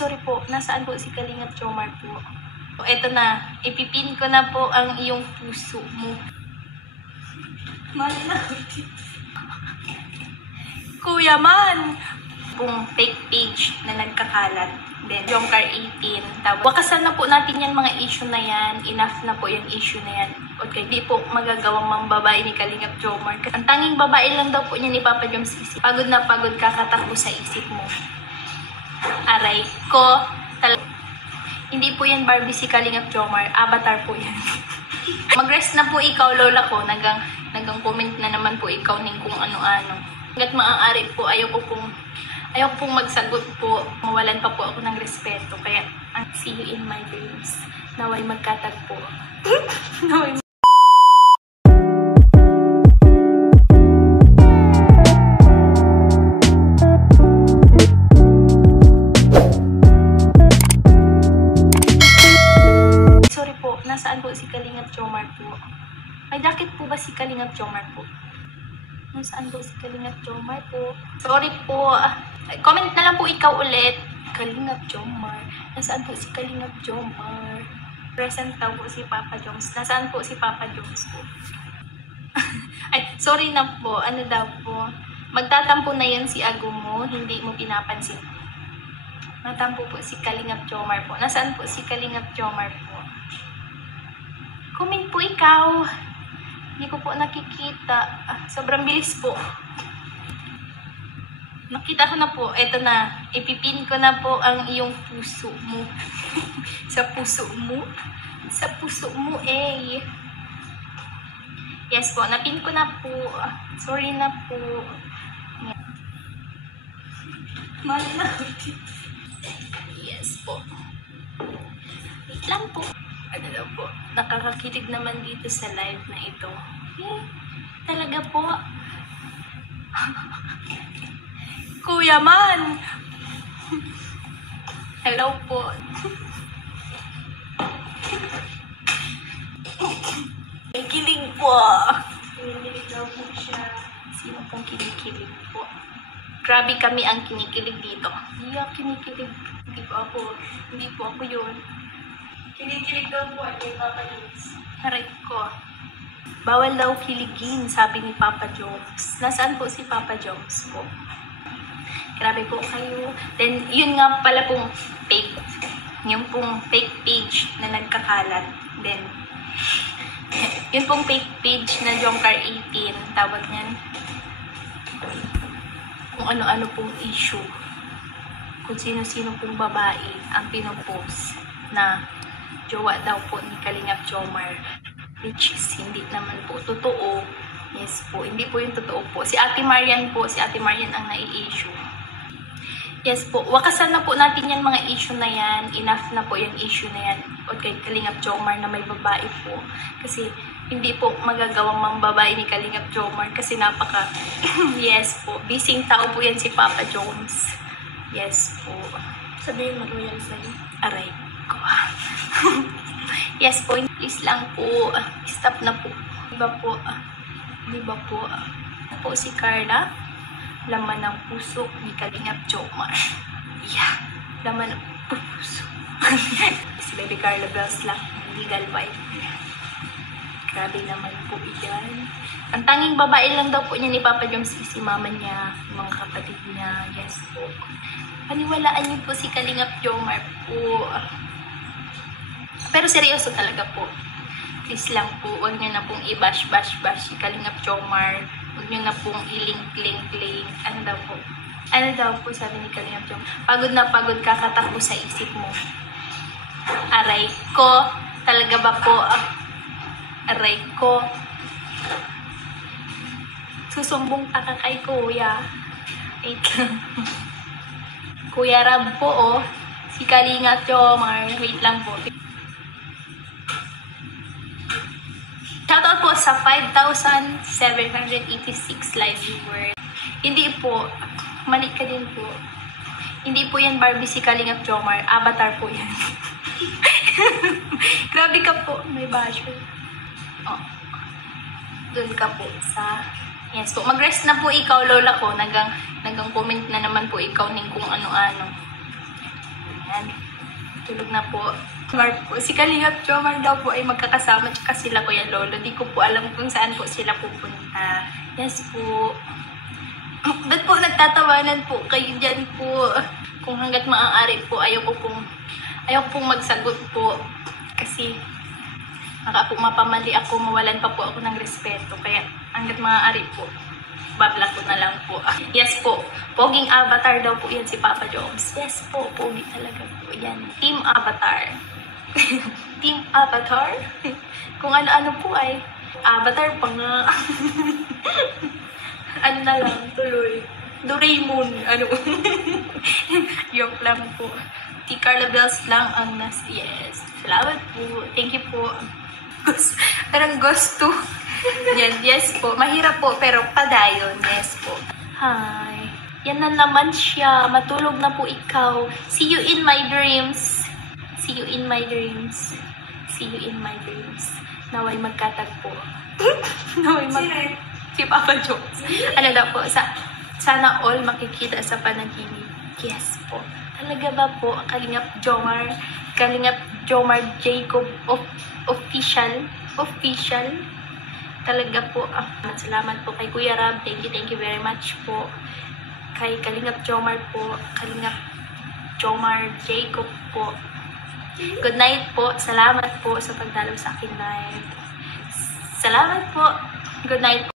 sorry po, nasaan po si Kalingap Jomar po? So, eto na, ipipin ko na po ang iyong puso mo. Kuya man! Pong fake page na nagkakalat. Then, Jomcar 18. Wakasan na po natin yan mga issue na yan. Enough na po yung issue na yan. Okay, di po magagawang mambabae ni Kalingap Jomar. Ang tanging babae lang daw po niya ni Papa Joms isip. Pagod na pagod kakatakbo sa isip mo. Aray ko. Hindi po yan Barbie si Kalingap Jomar. Avatar po yan. Mag-rest na po ikaw, lola ko. Nagang comment na naman po ikaw ng kung ano-ano. Hanggat maaari po, ayaw ko pong magsagot po. Mawalan pa po ako ng respeto. Kaya, see you in my dreams. Naway magkatagpo. Naway sorry po, nasaan po si Kalingap Jomar po? May jacket po ba si Kalingap Jomar po? Nasaan po si Kalingap Jomar po? Sorry po. Comment na lang po ikaw ulit. Kalingap Jomar. Nasaan po si Kalingap Jomar? Present daw po si Papa Joms. Nasaan po si Papa Joms po? Ay, sorry na po. Ano daw po? Magtatampo na yan si Ago mo. Hindi mo pinapansin. Matampo po si Kalingap Jomar po. Nasaan po si Kalingap Jomar po? Comment po ikaw. Hindi ko po nakikita. Sobrang bilis po. Nakita ko na po. Eto na. Ipipin ko na po ang iyong puso mo. Sa puso mo? Sa puso mo eh. Yes po. Napin ko na po. Sorry na po. Yes po. Wait lang po. Ano daw po, nakakakilig naman dito sa live na ito. Talaga po. Kuya man! Hello po. May kilig po. Kinikilig daw po siya. Sino pong kinikilig po? Grabe kami ang kinikilig dito. Hindi ako kinikilig. Hindi po ako yun. Kinikilig daw po ay kay Papa Joms. Haray ko. Bawal daw kiligin, sabi ni Papa Joms. Nasaan po si Papa Joms po? Grabe po kayo. Then, yun nga pala pong fake. Yung pong fake page na nagkakalat. Then, yun pong fake page na Jomcar 18. Tawag niyan. Kung ano-ano pong issue. Kung sino-sino pong babae ang pinopost na jowa daw po ni Kalingap Jomar, which is hindi naman po totoo. Yes po, hindi po yung totoo po. Si Ate Marian ang nai-issue. Yes po, wakasan na po natin yan mga issue na yan. Enough na po yung issue na yan. Okay, Kalingap Jomar na may babae po. Kasi hindi po magagawang mambabae ni Kalingap Jomar kasi napaka yes po, bising tao po yan si Papa Joms. Yes po. Sabihin mo yan sa'yo. Aray ko. Yes po, please lang po. Stop na po. Diba po? Diba po? Po si Carla. Laman ng puso ni Kalingap Jomar. Yeah. Laman ng puso. Si Baby Carla Bells lang. Legal wife. Grabe naman po yan. Ang tanging babae lang daw po niya ni Papa Joms si mama niya, mga kapatid niya. Yes po. Paniwalaan niyo po si Kalingap Jomar po. Pero seryoso talaga po. Please lang po, huwag niyo na pong i-bash si Kalingap Jomar. Huwag niyo na pong i-link. Ano daw po sabi ni Kalingap Jomar? Pagod na pagod kakatakbo sa isip mo. Aray ko. Talaga ba po? Aray ko. Susumbong ka kay kuya. Wait lang. Kuya Rab po oh. Si Kalingap Jomar. Wait lang po. Shoutout po sa 5,786 live viewers. Hindi po, mali ka din po. Hindi po yan Barbie si Kalingap Jomar. Avatar po yan. Grabe ka po. May basher. Oh. Doon ka po sa... Yes po. Mag-rest na po ikaw, lola ko. Nagang comment na naman po ikaw ng kung ano-ano. Yan. Tulog na po. Mark po. Si Kalingap Jomar daw po ay magkakasama tsaka sila Kuya Lolo. Di ko po alam kung saan po sila pupunta. Yes po. Ba't po nagtatawanan po kayo dyan po? Kung hanggat maaari po, ayaw ko pong magsagot po. Kasi baka po mapamali ako, mawalan pa po ako ng respeto. Kaya hanggat maaari po, babla ko na lang po. Yes po, poging avatar daw po yan si Papa Joms. Yes po, pogi talaga po yan. Team Avatar. Team Avatar? Kung ano-ano po ay avatar pa nga. Ano na lang, tuloy. Doraemon, ano. Joke lang po. Si Carla Bells lang ang yes. Salamat po. Thank you po. Parang gusto. Yan, yes po. Mahirap po, pero padayon. Yes po. Hi. Yan na naman siya. Matulog na po ikaw. See you in my dreams. See you in my dreams. See you in my dreams. Naway magkatagpo. Si Papa Jones. Ano daw po? Sana all makikita sa panaginip. Yes po. Talaga ba po? Kalingap Jomar. Kalingap Jomar Jacob official. Talaga po. Salamat po kay Kuya Rab. Thank you very much po. Kay Kalingap Jomar po. Kalingap Jomar Jacob po. Good night po. Salamat po sa pagdalaw sa akin live. Salamat po. Good night po.